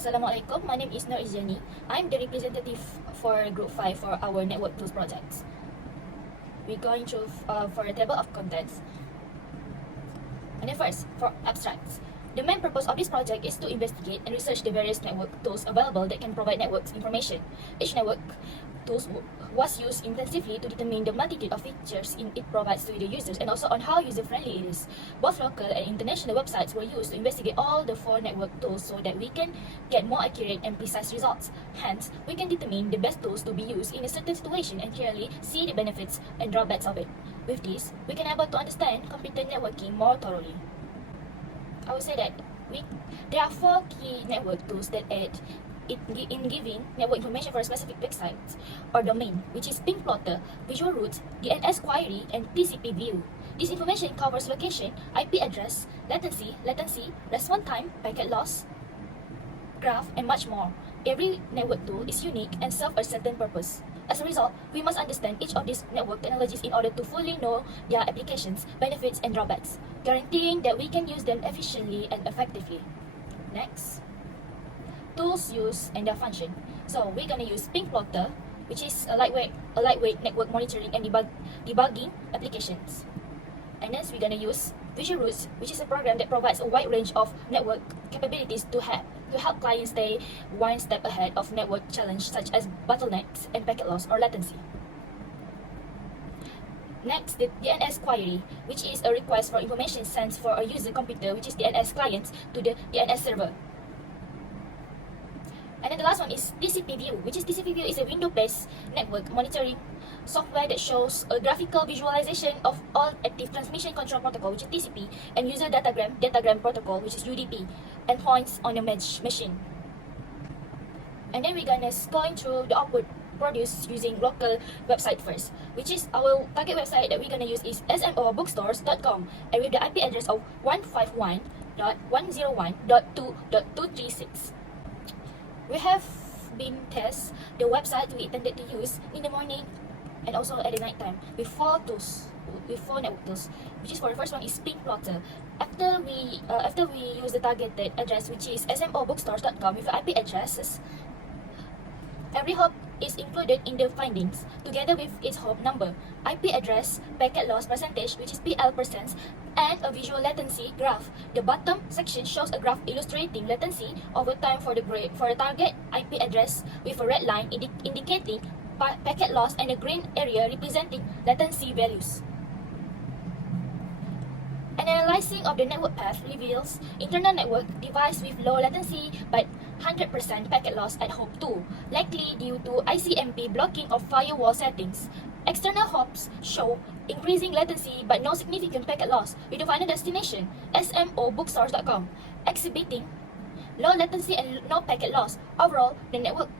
Assalamualaikum, my name is Izyani. I'm the representative for Group 5 for our Network Tools projects. We're going through for a table of contents. And then first, for abstracts. The main purpose of this project is to investigate and research the various network tools available that can provide networks information. Each network tools was used intensively to determine the multitude of features it provides to the users and also on how user-friendly it is. Both local and international websites were used to investigate all the 4 network tools so that we can get more accurate and precise results. Hence, we can determine the best tools to be used in a certain situation and clearly see the benefits and drawbacks of it. With this, we can able to understand computer networking more thoroughly. I would say that there are 4 key network tools that aid in giving network information for a specific website or domain, which is ping plotter, visual routes, DNS query, and TCP view. This information covers location, IP address, latency, response time, packet loss, graph, and much more. Every network tool is unique and serves a certain purpose. As a result, we must understand each of these network technologies in order to fully know their applications, benefits, and drawbacks, guaranteeing that we can use them efficiently and effectively. Next, tools used and their function. So we're gonna use ping plotter, which is a lightweight network monitoring and debugging applications. And next, we're gonna use Visual Routes, which is a program that provides a wide range of network capabilities to help clients stay one step ahead of network challenges such as bottlenecks and packet loss or latency. Next, the DNS query, which is a request for information sent for a user computer, which is DNS client, to the DNS server. And then the last one is TCP view, which is TCP view is a window-based network monitoring software that shows a graphical visualization of all active transmission control protocol, which is TCP, and user datagram protocol, which is UDP, endpoints on the machine. And then we're gonna going through the output produced using local website first, which is our target website that we're gonna use is smobookstores.com, and with the IP address of 151.101.2.236. We have been test the website we intended to use in the morning and also at the night time with 4 network tools, which is for the first one is ping plotter. After we use the targeted address, which is smobookstores.com with IP addresses, every hop is included in the findings together with its hop number, IP address, packet loss percentage, which is PL%, and a visual latency graph. The bottom section shows a graph illustrating latency over time for the target IP address with a red line indicating packet loss and a green area representing latency values. An analyzing of the network path reveals internal network device with low latency but 100% packet loss at hop 2, likely due to ICMP blocking of firewall settings. External hops show increasing latency but no significant packet loss, with the final destination, smobookstores.com, exhibiting low latency and no packet loss. Overall, the network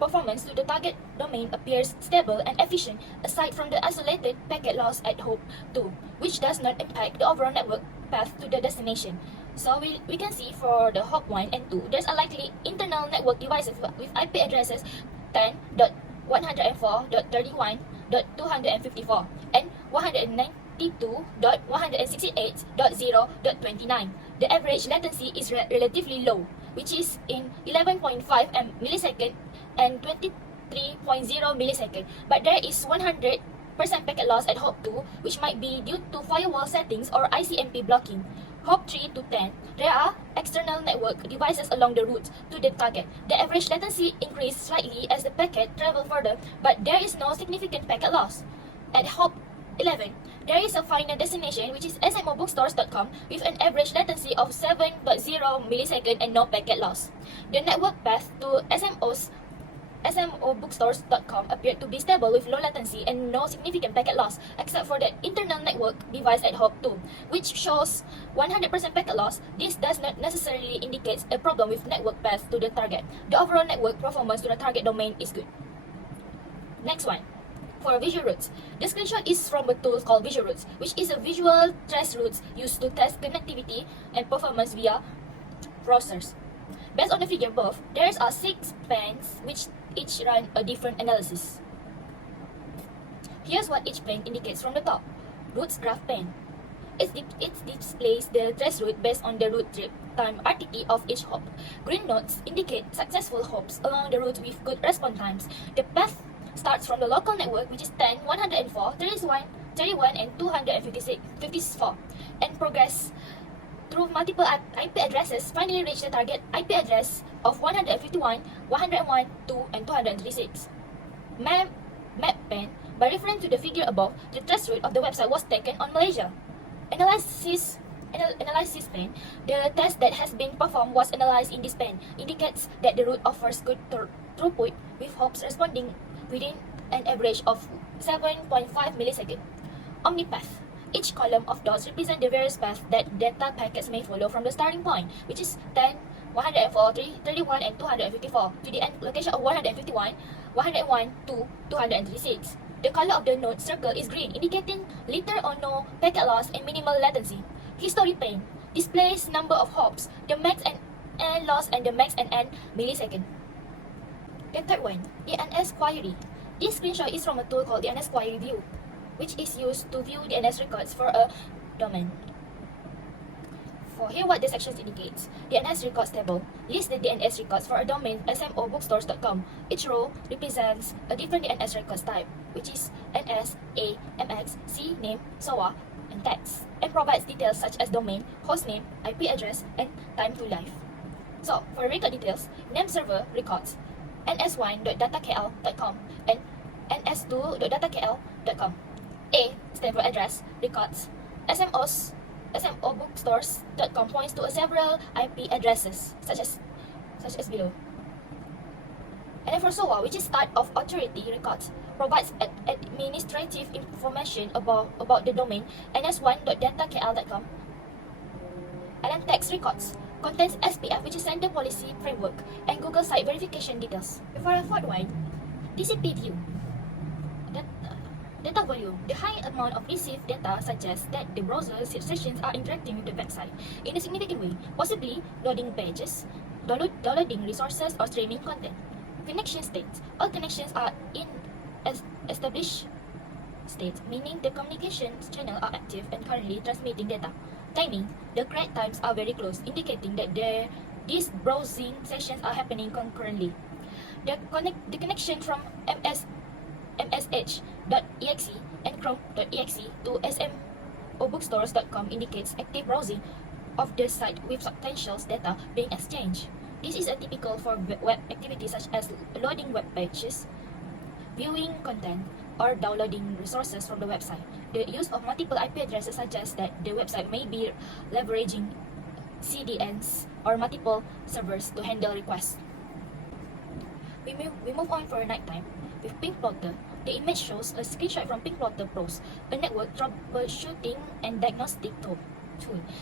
performance to the target domain appears stable and efficient aside from the isolated packet loss at hop 2, which does not impact the overall network path to the destination. So we can see for the hop 1 and 2, there's a likely internal network devices with IP addresses 10.104.31.254 and 192.168.0.29. The average latency is relatively low, which is in 11.5 millisecond and 23.0 millisecond, but there is 100% packet loss at hop 2, which might be due to firewall settings or ICMP blocking. Hop 3 to 10, there are external network devices along the route to the target. The average latency increases slightly as the packet travels further, but there is no significant packet loss. At hop 11, there is a final destination, which is smobookstores.com with an average latency of 7.0 millisecond and no packet loss. The network path to smobookstores.com appeared to be stable with low latency and no significant packet loss, except for the internal network device at hop 2, which shows 100% packet loss. This does not necessarily indicate a problem with network path to the target. The overall network performance to the target domain is good. Next one, for visual routes. The screenshot is from a tool called Visual Routes, which is a visual trace routes used to test connectivity and performance via browsers. Based on the figure above, there are 6 planes which each run a different analysis. Here's what each plane indicates from the top. Routes graph pane. It displays the trace route based on the route trip time RTT of each hop. Green nodes indicate successful hops along the route with good response times. The path starts from the local network, which is 10, 104, 31, 31 and 254, and progress through multiple IP addresses, finally reach the target IP address of 151, 101, 2, and 236. Map pen, by referring to the figure above, the trace route of the website was taken on Malaysia. Analysis pen, the test that has been performed was analyzed in this pen, indicates that the route offers good throughput with hops responding within an average of 7.5 milliseconds. Omnipath. Each column of dots represent the various paths that data packets may follow from the starting point, which is 10, 104, 31, and 254, to the end location of 151, 101, 2, 236. The color of the node circle is green, indicating little or no packet loss and minimal latency. History pane displays number of hops, the max and n loss, and the max and n millisecond. The third one, the DNS query. This screenshot is from a tool called DNS query view, which is used to view DNS records for a domain. For here what the sections indicates. DNS records table lists the DNS records for a domain smobookstores.com. Each row represents a different DNS records type, which is NS, A, MX, C, name, SOA, and text, and provides details such as domain, hostname, IP address, and time to live. So, for record details, name server records ns1.datakl.com and ns2.datakl.com. A stands for address, records. smobookstores.com points to several IP addresses, such as below. And then for SOA, which is start of authority records, provides administrative information about the domain ns1.datakl.com. And then text records contains SPF, which is Sender Policy Framework, and Google Site Verification details. For the fourth one, TCP view. Data volume. The high amount of received data suggests that the browser sessions are interacting with the website in a significant way, possibly loading pages, downloading resources, or streaming content. Connection states. All connections are in established state, meaning the communications channels are active and currently transmitting data. Timing. The correct times are very close, indicating that these browsing sessions are happening concurrently. The connection from msh.exe and chrome.exe to smobookstores.com indicates active browsing of the site with substantial data being exchanged. This is atypical for web activities such as loading web pages, viewing content, or downloading resources from the website. The use of multiple IP addresses suggests that the website may be leveraging CDNs or multiple servers to handle requests. We move on for nighttime. With PinkPlotter, the image shows a screenshot from PinkPlotter Pros, a network troubleshooting and diagnostic tool.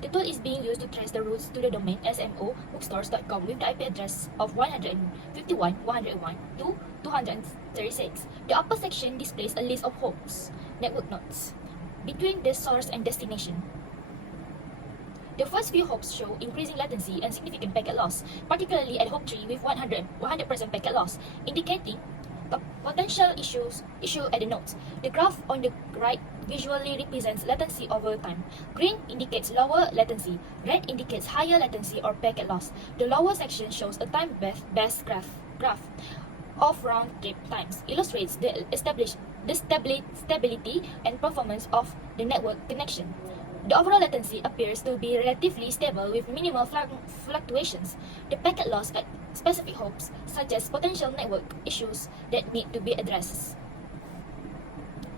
The tool is being used to trace the routes to the domain smobookstores.com with the IP address of 151, 101 to 236. The upper section displays a list of hosts, network nodes, between the source and destination. The first few hops show increasing latency and significant packet loss, particularly at hop 3 with 100% packet loss, indicating potential issue at the nodes. The graph on the right visually represents latency over time. Green indicates lower latency, red indicates higher latency or packet loss. The lower section shows a time-based graph of round-trip times, illustrates the stability and performance of the network connection. The overall latency appears to be relatively stable with minimal fluctuations. The packet loss at specific hops suggests potential network issues that need to be addressed.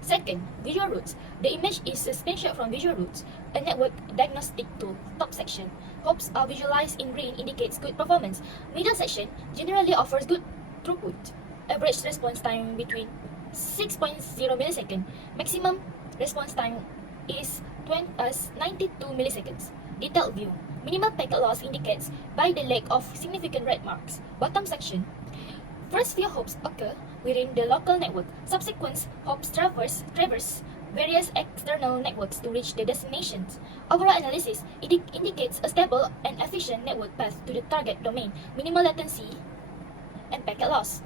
Second, visual routes. The image is a screenshot from Visual Routes, a network diagnostic tool. Top section. Hops are visualized in green, indicates good performance. Middle section generally offers good throughput. Average response time between 6.0 milliseconds. Maximum response time is 92 milliseconds. Detailed view. Minimal packet loss indicates by the lack of significant red marks. Bottom section. First few hops occur within the local network. Subsequent hops traverse various external networks to reach the destinations. Overall analysis indicates a stable and efficient network path to the target domain, minimal latency, and packet loss.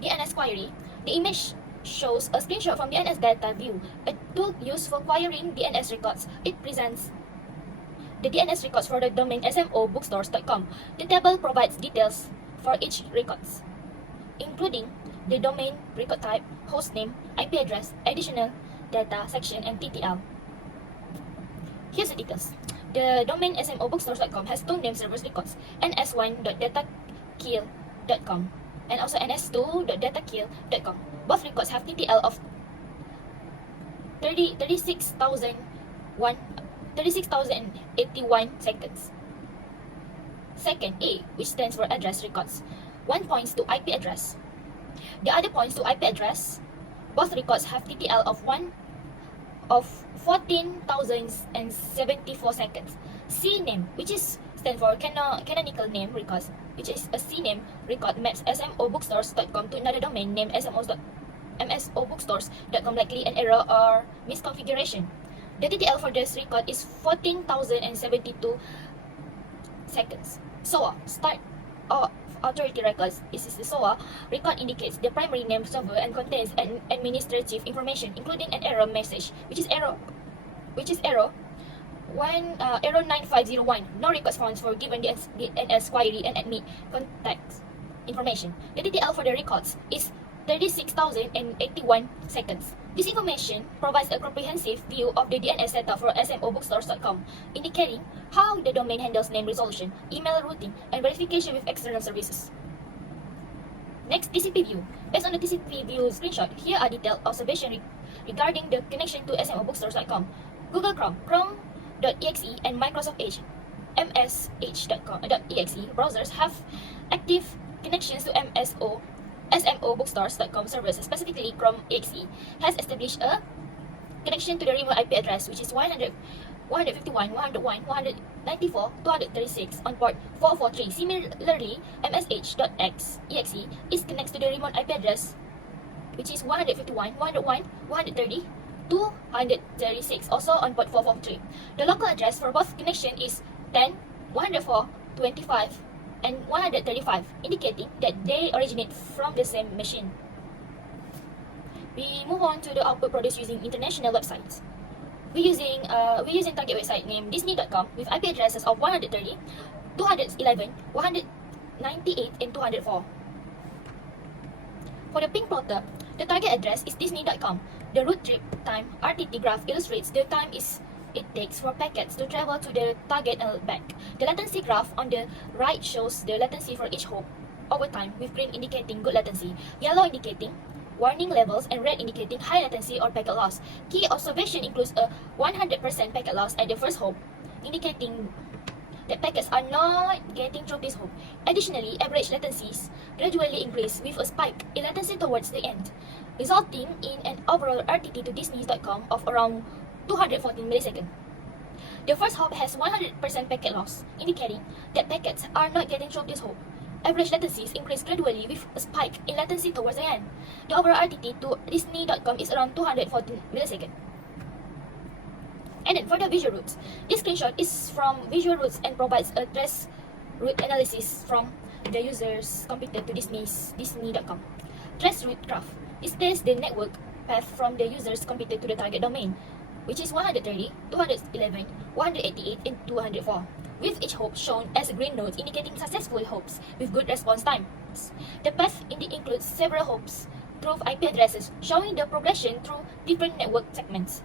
DNS query. The image shows a screenshot from DNS data view, a tool used for querying DNS records. It presents the DNS records for the domain smobookstores.com. The table provides details for each records, including the domain record type, host name, IP address, additional data section, and TTL. Here's the details. The domain smobookstores.com has two name servers records, ns1.datakill.com and also ns2.datakill.com. Both records have TTL of 36,081 seconds. Second, A, which stands for address records. One points to IP address. The other points to IP address. Both records have TTL of 14,074 seconds. C name, which is stand for canonical name records, which is a C name record maps smobookstores.com to another domain named msobookstores.com, likely an error or misconfiguration. The TTL for this record is 14,072 seconds. SOA, start of authority records. This is the SOA. Record indicates the primary name server and contains an administrative information, including an error message, which is error 9501. No records found for given the DNS query and admit contact information. The TTL for the records is 36,081 seconds. This information provides a comprehensive view of the DNS setup for smobookstores.com, indicating how the domain handles name resolution, email routing, and verification with external services. Next, TCP view. Based on the TCP view screenshot, here are detailed observations regarding the connection to smobookstores.com. Google Chrome, Chrome.exe, and Microsoft Edge, MSH.exe browsers have active connections to smobookstores.com servers. Specifically, Chrome.exe has established a connection to the remote IP address, which is 151.101.194.236 on port 443. Similarly, MSH.exe is connected to the remote IP address, which is 151.101.130.236, also on port 443. The local address for both connection is 10, 104.25, and 135, indicating that they originate from the same machine. We move on to the output produced using international websites. We're using target website named Disney.com with IP addresses of 130, 211, 198, and 204. For the ping plotter, the target address is Disney.com. The route trip time RTT graph illustrates the time it takes for packets to travel to the target and back. The latency graph on the right shows the latency for each hop over time, with green indicating good latency, yellow indicating warning levels, and red indicating high latency or packet loss. Key observation includes a 100% packet loss at the first hop, indicating that packets are not getting through this hop. Additionally, average latencies gradually increase with a spike in latency towards the end, resulting in an overall RTT to Disney.com of around 214 milliseconds. The first hop has 100% packet loss, indicating that packets are not getting through this hop. Average latencies increase gradually with a spike in latency towards the end. The overall RTT to Disney.com is around 214 milliseconds. And then for the visual routes, this screenshot is from Visual Routes and provides a trace route analysis from the user's computer to Disney.com. Trace route graph displays the network path from the user's computer to the target domain, which is 130, 211, 188, and 204, with each hop shown as green nodes indicating successful hops with good response times. The path includes several hops through IP addresses, showing the progression through different network segments.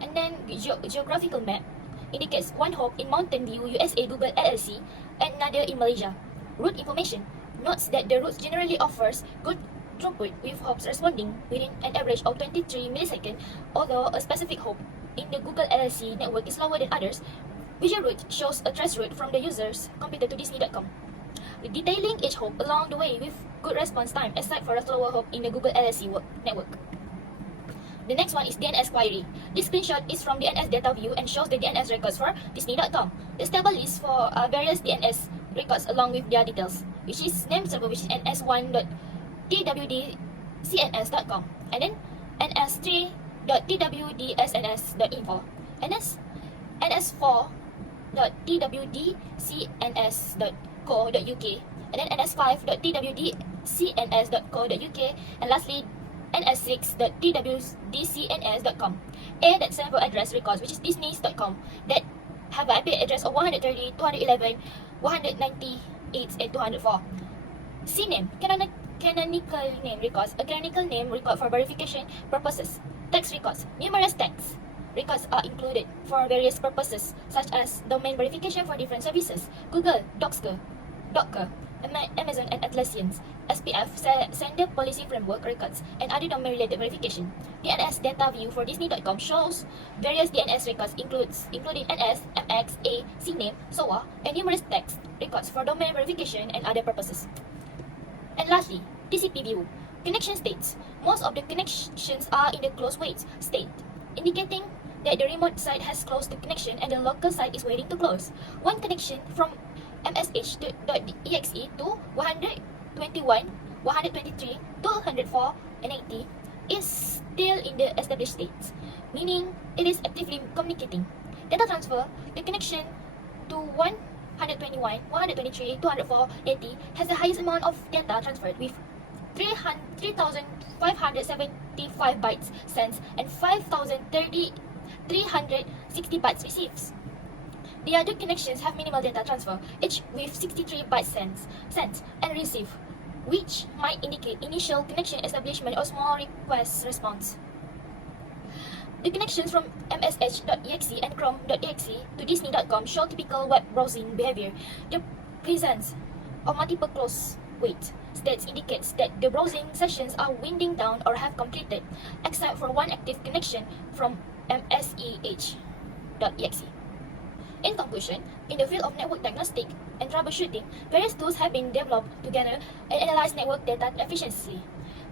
And then geographical map indicates one hop in Mountain View, USA, Google LLC, and another in Malaysia. Route information notes that the route generally offers good throughput, with hops responding within an average of 23 milliseconds, although a specific hop in the Google LLC network is slower than others. Visual route shows a trace route from the user's computer to Disney.com, detailing each hop along the way with good response time, except for a slower hop in the Google LLC network. The next one is DNS query. This screenshot is from DNS data view and shows the DNS records for Disney.com. This table lists for various DNS records along with their details, which is name server, which is ns1.twdcns.com, and then ns3.twdsns.info, ns4.twdcns.co.uk, and then ns5.twdcns.co.uk, and lastly ns6.twdcns.com. A, that server address records, which is disneys.com, that have an IP address of 130, 211, 198, and 204. CNAME, canonical name records, a canonical name record for verification purposes. Text records, numerous text records are included for various purposes, such as domain verification for different services, Google, Docker, Amazon and Atlassian's, SPF, Sender Policy Framework records, and other domain-related verification. DNS data view for Disney.com shows various DNS records including NS, MX, A, CNAME, SOA, and numerous text records for domain verification and other purposes. And lastly, TCP view. Connection states. Most of the connections are in the closed wait state, indicating that the remote site has closed the connection and the local site is waiting to close. One connection from msh.exe to 121, 123, 204, and 80 is still in the established state, meaning it is actively communicating. Data transfer, the connection to 121, 123, 204, 80 has the highest amount of data transferred with 3,575 bytes sent and 5,360 bytes received. The other connections have minimal data transfer, each with 63 bytes sent and received, which might indicate initial connection establishment or small request response. The connections from msh.exe and chrome.exe to disney.com show typical web browsing behavior. The presence of multiple close wait states indicates that the browsing sessions are winding down or have completed, except for one active connection from mseh.exe. In conclusion, in the field of network diagnostic and troubleshooting, various tools have been developed together and analyze network data efficiently.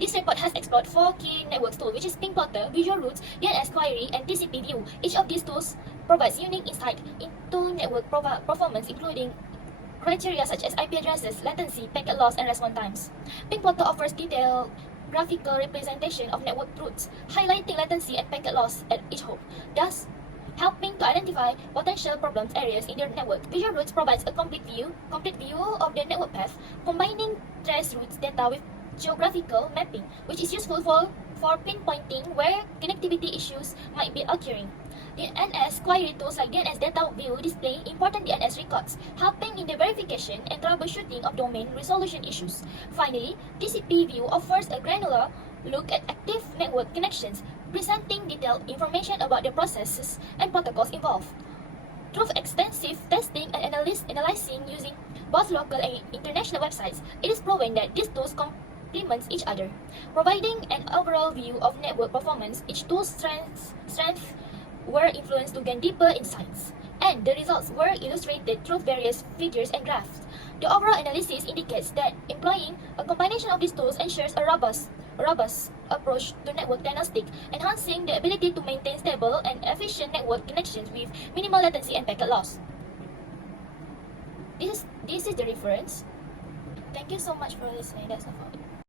This report has explored 4 key network tools, which is Ping Plotter, Visual Routes, DNS Query, and TCP View. Each of these tools provides unique insight into network performance, including criteria such as IP addresses, latency, packet loss, and response times. Ping Plotter offers detailed graphical representation of network routes, highlighting latency and packet loss at each hop, thus helping to identify potential problems areas in their network. Visual Routes provides a complete view of the network path, combining trace routes data with geographical mapping, which is useful for pinpointing where connectivity issues might be occurring. DNS query tools like DNS Data View display important DNS records, helping in the verification and troubleshooting of domain resolution issues. Finally, TCP View offers a granular look at active network connections, presenting detailed information about the processes and protocols involved. Through extensive testing and analyzing using both local and international websites, it is proven that these tools complement each other, providing an overall view of network performance. Each tool's strengths were influenced to gain deeper insights, and the results were illustrated through various figures and graphs. The overall analysis indicates that employing a combination of these tools ensures a robust approach to network diagnostic, enhancing the ability to maintain stable and efficient network connections with minimal latency and packet loss. This is the reference. Thank you so much for listening. That's all.